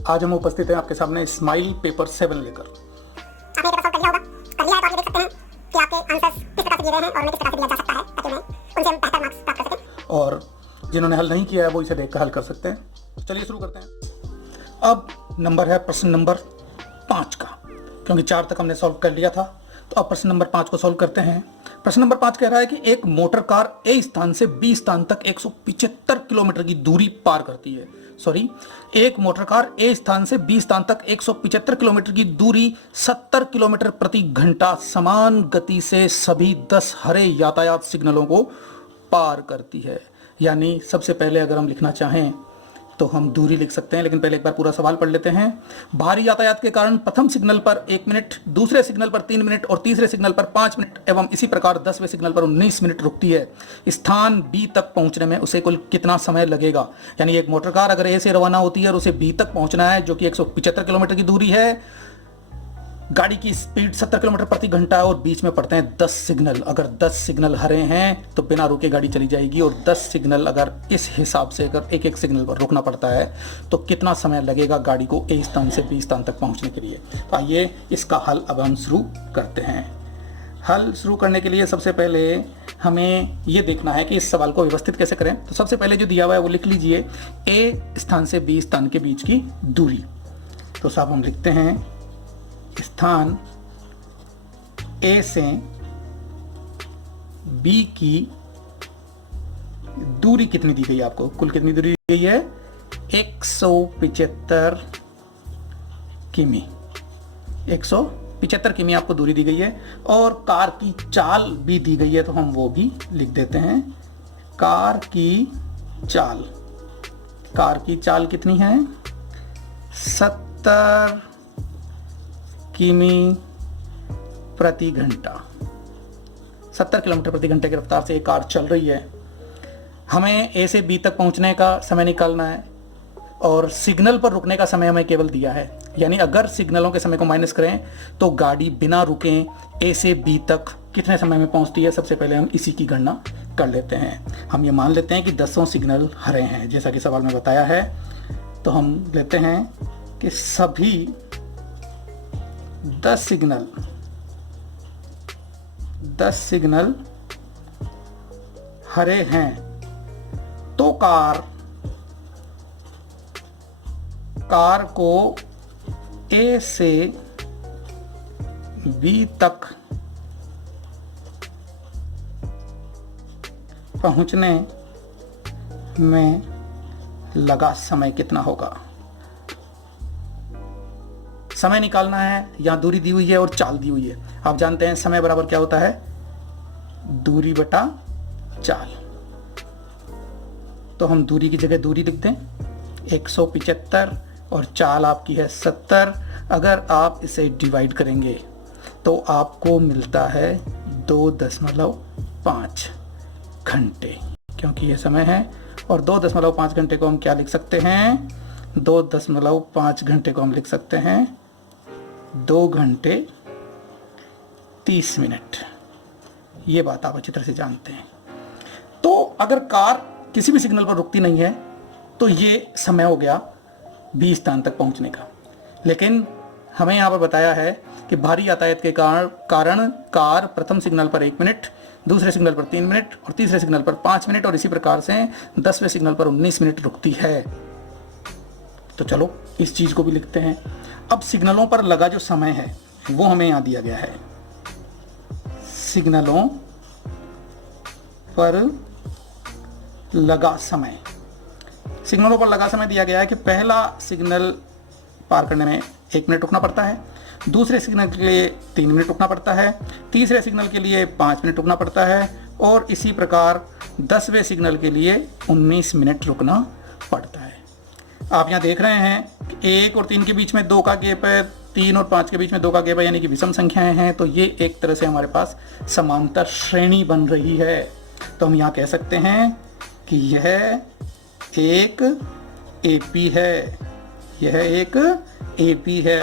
आज हम उपस्थित हैं आपके सामने स्माइल पेपर 7 लेकर। आपने पेपर सॉल्व कर लिया होगा, कर लिया है तो आप ये देख सकते हैं कि आपके आंसर्स किस प्रकार से दिए गए हैं और उन्हें किस प्रकार से दिया जा सकता है ताकि उनसे हम बेहतर मार्क्स प्राप्त कर सकें। और जिन्होंने हल नहीं किया है वो इसे देखकर हल कर सकते हैं। तो चलिए शुरू करते हैं। अब नंबर है प्रश्न नंबर 5 का, क्योंकि 4 तक हमने सॉल्व कर लिया था। तो अब प्रश्न नंबर 5 को सॉल्व करते हैं। प्रश्न नंबर 5 कह रहा है कि एक मोटर कार ए स्थान से बी स्थान तक 175 किलोमीटर की दूरी पार करती है। एक मोटर कार ए स्थान से बी स्थान तक 175 किलोमीटर की दूरी 70 किलोमीटर प्रति घंटा समान गति से सभी 10 हरे यातायात सिग्नलों को पार करती है। यानी सबसे पहले अगर हम लिखना चाहें तो हम दूरी लिख सकते हैं, लेकिन पहले एक बार पूरा सवाल पढ़ लेते हैं। भारी यातायात के कारण प्रथम सिग्नल पर 1 मिनट, दूसरे सिग्नल पर 3 मिनट और तीसरे सिग्नल पर 5 मिनट एवं इसी प्रकार 10वें सिग्नल पर 19 मिनट रुकती है। स्थान बी तक पहुंचने में उसे कुल कितना समय लगेगा? यानी एक मोटर कार अगर ए से रवाना होती है और उसे बी तक पहुंचना है, जो कि 175 किलोमीटर की दूरी है। गाड़ी की स्पीड 70 किलोमीटर प्रति घंटा है और बीच में पड़ते हैं 10 सिग्नल। अगर 10 सिग्नल हरे हैं तो बिना रुके गाड़ी चली जाएगी, और 10 सिग्नल अगर इस हिसाब से अगर एक एक सिग्नल पर रुकना पड़ता है तो कितना समय लगेगा गाड़ी को ए स्थान से बी स्थान तक पहुंचने के लिए। तो आइए इसका हल अब हम शुरू करते हैं। हल शुरू करने के लिए सबसे पहले हमें ये देखना है कि इस सवाल को व्यवस्थित कैसे करें। तो सबसे पहले जो दिया हुआ है वो लिख लीजिए, ए स्थान से बी स्थान के बीच की दूरी। तो साहब हम लिखते हैं स्थान ए से बी की दूरी कितनी दी गई है आपको? कुल कितनी दूरी दी गई है? 175 किमी। 175 किमी आपको दूरी दी गई है, और कार की चाल भी दी गई है, तो हम वो भी लिख देते हैं। कार की चाल कितनी है? 70 किमी प्रति घंटा। 70 किलोमीटर प्रति घंटे की रफ्तार से एक कार चल रही है। हमें ए से बी तक पहुंचने का समय निकालना है, और सिग्नल पर रुकने का समय हमें केवल दिया है। यानी अगर सिग्नलों के समय को माइनस करें तो गाड़ी बिना रुके ए से बी तक कितने समय में पहुंचती है, सबसे पहले हम इसी की गणना कर लेते हैं। हम ये मान लेते हैं कि 10 सिग्नल हरे हैं, जैसा कि सवाल में बताया है। तो हम लेते हैं कि सभी 10 सिग्नल हरे हैं, तो कार को ए से बी तक पहुंचने में लगा समय कितना होगा? समय निकालना है। यहां दूरी दी हुई है और चाल दी हुई है। आप जानते हैं समय बराबर क्या होता है? दूरी बटा चाल। तो हम दूरी की जगह दूरी लिख दें, 175, और चाल आपकी है 70। अगर आप इसे डिवाइड करेंगे तो आपको मिलता है 2.5 घंटे, क्योंकि ये समय है। और 2.5 घंटे को हम क्या लिख सकते हैं? 2.5 घंटे को हम लिख सकते हैं 2 घंटे 30 मिनट। ये बात आप अच्छी तरह से जानते हैं। तो अगर कार किसी भी सिग्नल पर रुकती नहीं है तो ये समय हो गया बी स्थान तक पहुंचने का। लेकिन हमें यहाँ पर बताया है कि भारी यातायात के कारण कार प्रथम सिग्नल पर 1 मिनट, दूसरे सिग्नल पर 3 मिनट और तीसरे सिग्नल पर 5 मिनट और इसी प्रकार से 10वें सिग्नल पर 19 मिनट रुकती है। तो चलो इस चीज को भी लिखते हैं। अब सिग्नलों पर लगा जो समय है वो हमें यहां दिया गया है। सिग्नलों पर लगा समय दिया गया है कि पहला सिग्नल पार करने में 1 मिनट रुकना पड़ता है, दूसरे सिग्नल के लिए 3 मिनट रुकना पड़ता है, तीसरे सिग्नल के लिए 5 मिनट रुकना पड़ता है, और इसी प्रकार 10वें सिग्नल के लिए 19 मिनट रुकना पड़ता है। आप यहाँ देख रहे हैं कि 1 और 3 के बीच में 2 का गैप है, 3 और 5 के बीच में 2 का गैप है, यानी कि विषम संख्याएं हैं। तो ये एक तरह से हमारे पास समांतर श्रेणी बन रही है। तो हम यहाँ कह सकते हैं कि यह एक एपी है,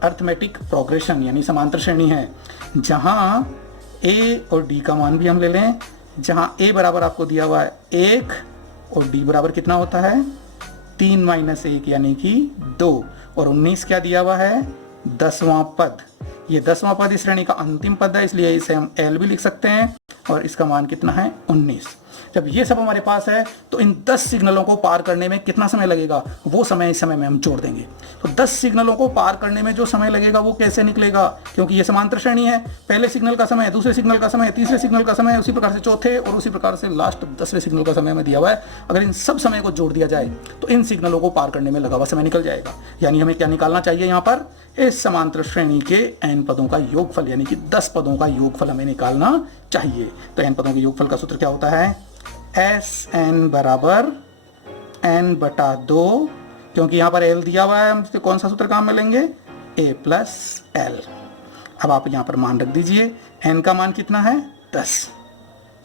अर्थमेटिक प्रोग्रेशन यानी समांतर श्रेणी है, जहाँ ए और डी का मान भी हम ले लें, जहाँ ए बराबर आपको दिया हुआ है 1 और डी बराबर कितना होता है 3 माइनस 1 यानी कि 2, और 19 क्या दिया हुआ है, 10वां पद। ये 10वां पद इस श्रेणी का अंतिम पद है, इसलिए इसे हम L भी लिख सकते हैं, और इसका मान कितना है, 19। जब ये सब हमारे पास है तो इन 10 सिग्नलों को पार करने में कितना समय लगेगा, वो समय इस समय में हम जोड़ देंगे। तो 10 सिग्नलों को पार करने में जो समय लगेगा वो कैसे निकलेगा, क्योंकि ये समांतर श्रेणी है। पहले सिग्नल का समय, दूसरे सिग्नल का समय, तीसरे सिग्नल का समय, उसी प्रकार से चौथे, और उसी प्रकार से लास्ट 10वें सिग्नल का समय में दिया हुआ है। अगर इन सब समय को जोड़ दिया जाए तो इन सिग्नलों को पार करने में लगा हुआ समय निकल जाएगा। यानी हमें क्या निकालना चाहिए यहाँ पर, इस समांतर श्रेणी के n पदों का योगफल, यानी कि 10 पदों का योगफल हमें निकालना चाहिए। तो n पदों के योगफल का सूत्र क्या होता है, Sn बराबर n बटा 2, क्योंकि यहाँ पर L दिया हुआ है, हम कौन सा सूत्र काम में लेंगे, a प्लस L। अब आप यहाँ पर मान रख दीजिए, n का मान कितना है, 10।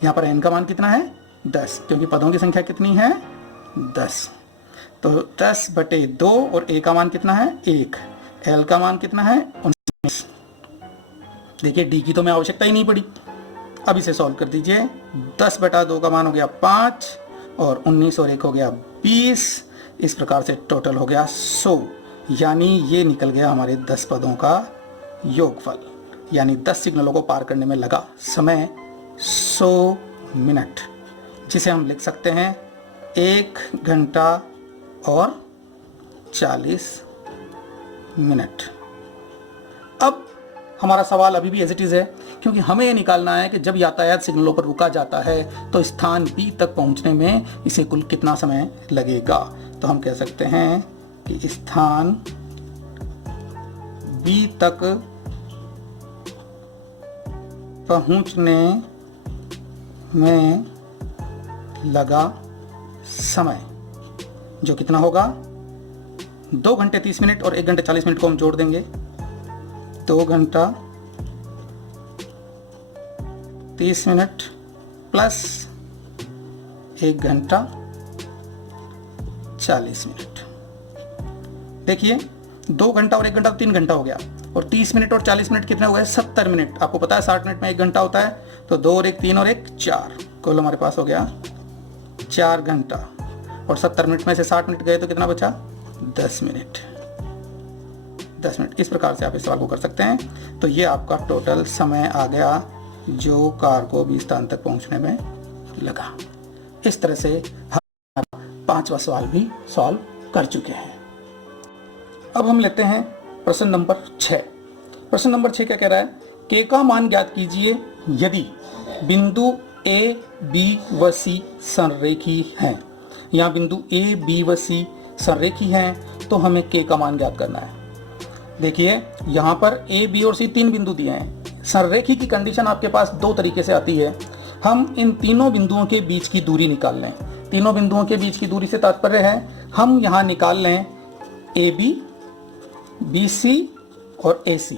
यहाँ पर n का मान कितना है, 10, क्योंकि पदों की संख्या कितनी है, 10। तो 10 बटे 2, और a का मान कितना है, 1, L का मान कितना है, 19। देखिए d की तो मैं आवश्यकता ही नहीं पड़ी। अब इसे सॉल्व कर दीजिए, 10 बटा 2 का मान हो गया 5, और 19 और 1 हो गया 20। इस प्रकार से टोटल हो गया 100, यानी ये निकल गया हमारे 10 पदों का योगफल, यानी 10 सिग्नलों को पार करने में लगा समय 100 मिनट, जिसे हम लिख सकते हैं 1 घंटा और 40 मिनट। अब हमारा सवाल अभी भी एज इट इज़ है, क्योंकि हमें ये निकालना है कि जब यातायात सिग्नलों पर रुका जाता है तो स्थान B तक पहुंचने में इसे कुल कितना समय लगेगा। तो हम कह सकते हैं कि स्थान B तक पहुंचने में लगा समय जो कितना होगा, 2 घंटे 30 मिनट और 1 घंटे 40 मिनट को हम जोड़ देंगे, 2 घंटा 30 मिनट प्लस 1 घंटा 40 मिनट। देखिए 2 घंटा और 1 घंटा तो 3 घंटा हो गया, और 30 मिनट और 40 मिनट कितने हो गए, 70 मिनट। आपको पता है 60 मिनट में 1 घंटा होता है, तो 2 और 1 3 और 1 4, कुल हमारे पास हो गया 4 घंटा, और 70 मिनट में से 60 मिनट गए तो कितना बचा, 10 मिनट। 10 मिनट। इस प्रकार से आप इस सवाल को कर सकते हैं। तो ये आपका टोटल समय आ गया जो कार को B स्थान तक पहुंचने में लगा। इस तरह से हम 5वां सवाल भी सॉल्व कर चुके हैं। अब हम लेते हैं प्रश्न नंबर 6। प्रश्न नंबर 6 क्या कह रहा है, K का मान ज्ञात कीजिए यदि बिंदु A, B व C संरेखी हैं। यहाँ बिंदु A, B व C संरेखी हैं, तो हमें K का मान ज्ञात करना है। देखिए यहाँ पर A, B और C 3 बिंदु दिए हैं। संरेखी की कंडीशन आपके पास 2 तरीके से आती है। हम इन तीनों बिंदुओं के बीच की दूरी निकाल लें। तीनों बिंदुओं के बीच की दूरी से तात्पर्य है हम यहाँ निकाल लें AB, BC और AC।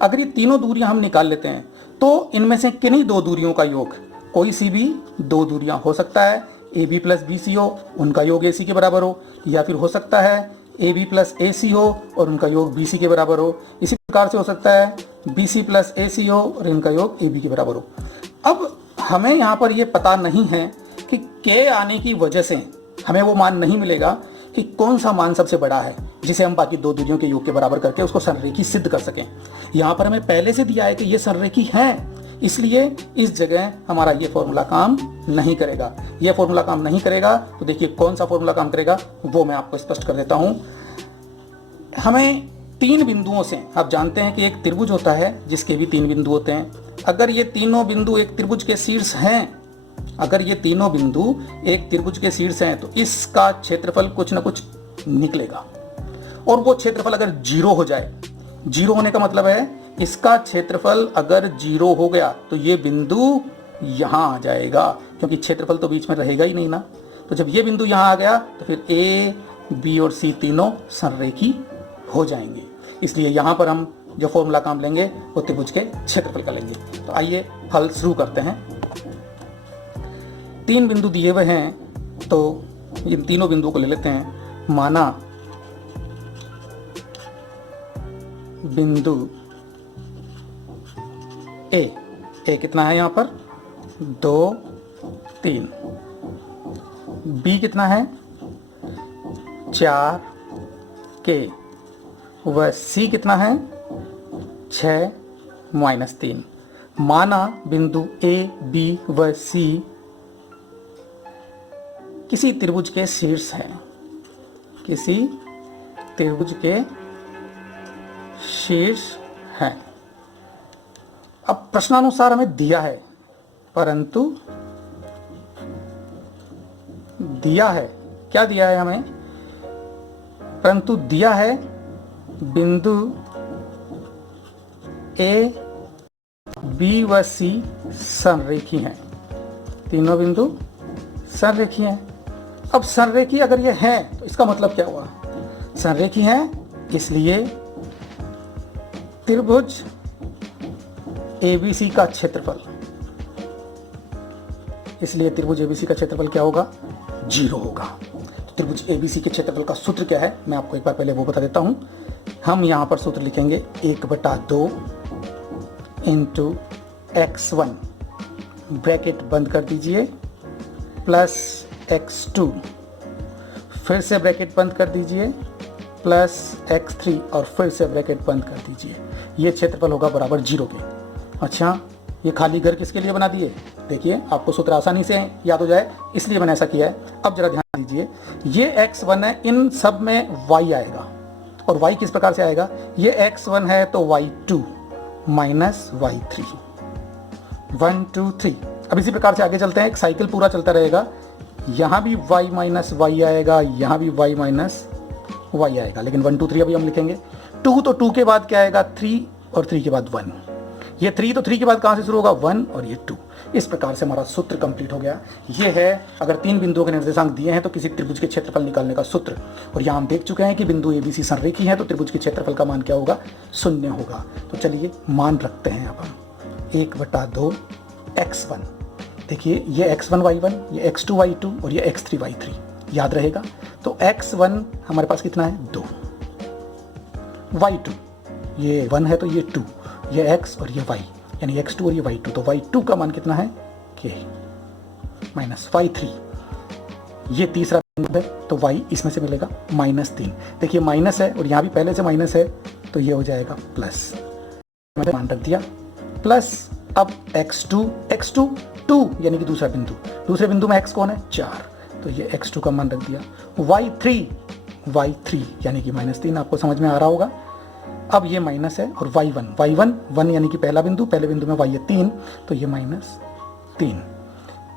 अगर ये तीनों दूरियां हम निकाल लेते हैं तो इनमें से किन्हीं 2 दूरियों का योग, कोई सी भी 2 दूरियां हो सकता है, AB प्लस BC हो, उनका योग AC के बराबर हो, या फिर हो सकता है AB प्लस AC हो और उनका योग BC के बराबर हो। इसी प्रकार से हो सकता है BC प्लस AC हो और इनका योग AB के बराबर हो। अब हमें यहाँ पर ये पता नहीं है कि K आने की वजह से हमें वो मान नहीं मिलेगा कि कौन सा मान सबसे बड़ा है जिसे हम बाकी 2 दूरियों के योग के बराबर करके उसको संरेखी सिद्ध कर सकें। यहाँ पर हमें पहले से दिया है कि ये संरेखी है, इसलिए इस जगह हमारा ये फॉर्मूला काम नहीं करेगा। ये फॉर्मूला काम नहीं करेगा तो देखिए कौन सा फॉर्मूला काम करेगा वो मैं आपको स्पष्ट कर देता हूँ। हमें 3 बिंदुओं से, आप जानते हैं कि एक त्रिभुज होता है जिसके भी 3 बिंदु होते हैं। अगर ये तीनों बिंदु एक त्रिभुज के शीर्ष हैं, अगर ये तीनों बिंदु एक त्रिभुज के शीर्ष हैं तो इसका क्षेत्रफल कुछ ना कुछ निकलेगा, और वो क्षेत्रफल अगर 0 हो जाए, 0 होने का मतलब है इसका क्षेत्रफल अगर 0 हो गया तो ये बिंदु यहाँ आ जाएगा, क्योंकि क्षेत्रफल तो बीच में रहेगा ही नहीं ना। तो जब ये बिंदु यहाँ आ गया तो फिर A, B और C तीनों संरेखी हो जाएंगे। इसलिए यहाँ पर हम जो फॉर्मूला काम लेंगे वो त्रिभुज के क्षेत्रफल का लेंगे। तो आइए हल शुरू करते हैं। 3 बिंदु दिए हुए हैं तो इन तीनों बिंदुओं को ले लेते हैं। माना बिंदु ए कितना है यहाँ पर 2, 3, B कितना है 4k व c कितना है 6 माइनस 3। माना बिंदु A, B व C किसी त्रिभुज के शीर्ष है, किसी त्रिभुज के शीर्ष है। अब प्रश्नानुसार हमें दिया है, परंतु दिया है क्या दिया है हमें, परंतु दिया है बिंदु A, B व C संरेखी हैं। तीनों बिंदु संरेखी हैं। अब संरेखी अगर ये है तो इसका मतलब क्या हुआ, संरेखी है इसलिए त्रिभुज ABC का क्षेत्रफल, इसलिए त्रिभुज ABC का क्षेत्रफल क्या होगा 0 होगा। तो त्रिभुज ABC के क्षेत्रफल का सूत्र क्या है मैं आपको एक बार पहले वो बता देता हूं। हम यहां पर सूत्र लिखेंगे 1/2 इंटू x1 ब्रैकेट बंद कर दीजिए प्लस x2 फिर से ब्रैकेट बंद कर दीजिए प्लस x3 और फिर से ब्रैकेट बंद कर दीजिए। ये क्षेत्रफल होगा बराबर 0 के। अच्छा, ये खाली घर किसके लिए बना दिए, देखिए आपको सूत्र आसानी से याद हो जाए इसलिए मैंने ऐसा किया है। अब जरा ध्यान दीजिए, ये x1 है, इन सब में y आएगा और y किस प्रकार से आएगा, ये x1 है तो y2 माइनस y3 1 2 3। अब इसी प्रकार से आगे चलते हैं, एक साइकिल पूरा चलता रहेगा। यहाँ भी y माइनस y आएगा, यहाँ भी y माइनस y आएगा, लेकिन 1 2 3 अभी हम लिखेंगे। 2 तो 2 के बाद क्या आएगा 3 और 3 के बाद 1। ये 3 तो 3 के बाद कहाँ से शुरू होगा 1 और ये 2। इस प्रकार से हमारा सूत्र कंप्लीट हो गया। ये है अगर 3 बिंदुओं के निर्देशांक दिए हैं तो किसी त्रिभुज के क्षेत्रफल निकालने का सूत्र। और यहाँ हम देख चुके हैं कि बिंदु ABC संरेखी है तो त्रिभुज के क्षेत्रफल का मान क्या होगा 0 होगा। तो चलिए मान रखते हैं अब हम 1/2 x1। देखिए ये x1 y1, ये x2 y2 और ये x3 y3 याद रहेगा। तो x1 हमारे पास कितना है 2, y2 ये 1 है तो ये 2, ये x और ये y यानी x2 और ये y2, तो y2 का मान कितना है k माइनस y3 ये तीसरा बिंदु है तो y इसमें से मिलेगा -3। देखिए माइनस है और यहाँ भी पहले से माइनस है तो ये हो जाएगा प्लस, मैंने मान रख दिया प्लस। अब x2 2 यानी कि दूसरा बिंदु, दूसरे बिंदु में x कौन है 4 तो ये x2 का मान रख दिया। y3 यानी कि -3 आपको समझ में आ रहा होगा। अब ये माइनस है और y1 1 यानी कि पहला बिंदु, पहले बिंदु में y है 3 तो ये -3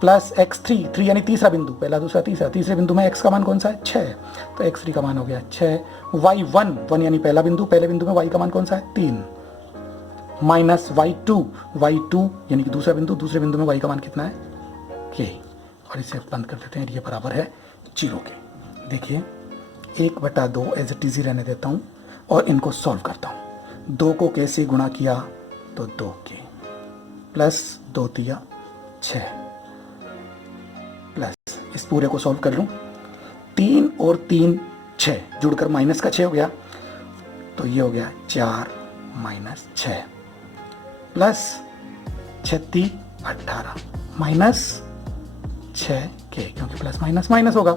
प्लस x3 3 यानी तीसरा बिंदु, पहला दूसरा तीसरा, तीसरे बिंदु में x का मान कौन सा है 6 तो x3 का मान हो गया 6। y1 1 यानी पहला बिंदु, पहले बिंदु में y का मान कौन सा है 3 माइनस y2 यानी कि दूसरा बिंदु, दूसरे बिंदु में y का मान कितना है k और इसे बंद कर देते हैं, ये बराबर है 0 के। देखिए 1/2 एज इट इज रहने देता हूँ और इनको सॉल्व करता हूँ। 2 को k से गुणा किया तो 2k प्लस 2 दिया 6 प्लस इस पूरे को सॉल्व कर लूँ 3 और 3 6 जुड़कर माइनस का 6 हो गया तो ये हो गया 4 माइनस 6 प्लस 36 18 माइनस 6k क्योंकि प्लस माइनस माइनस होगा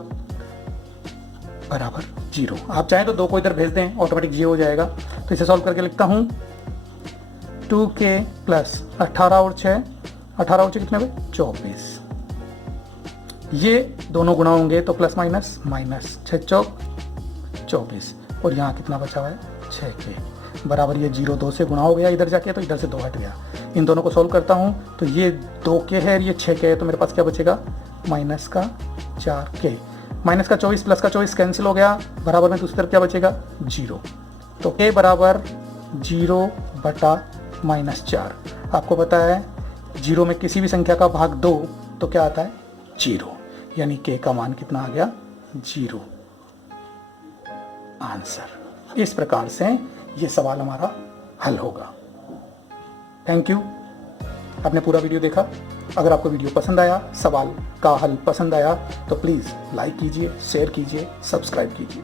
बराबर 0। आप चाहें तो 2 को इधर भेज दें ऑटोमेटिक 0 हो जाएगा। तो इसे सॉल्व करके लिखता हूँ 2k प्लस 18 और 6 कितने हुए 24। ये दोनों गुणा होंगे तो प्लस माइनस माइनस 6 चौक 24 और यहाँ कितना बचा हुआ है 6k बराबर ये 0 2 से गुणा हो गया इधर जाके तो इधर से 2 हट गया। इन दोनों को सॉल्व करता हूँ तो ये 2k है ये 6k है तो मेरे पास क्या बचेगा माइनस का 4k, माइनस का 24 प्लस का 24 कैंसिल हो गया बराबर में दूसरी तरफ क्या बचेगा 0। तो k बराबर 0 बटा -4। आपको पता है 0 में किसी भी संख्या का भाग 2 तो क्या आता है 0 यानी k का मान कितना आ गया 0 आंसर। इस प्रकार से ये सवाल हमारा हल होगा। थैंक यू, आपने पूरा वीडियो देखा। अगर आपको वीडियो पसंद आया, सवाल का हल पसंद आया तो प्लीज़ लाइक कीजिए, शेयर कीजिए, सब्सक्राइब कीजिए।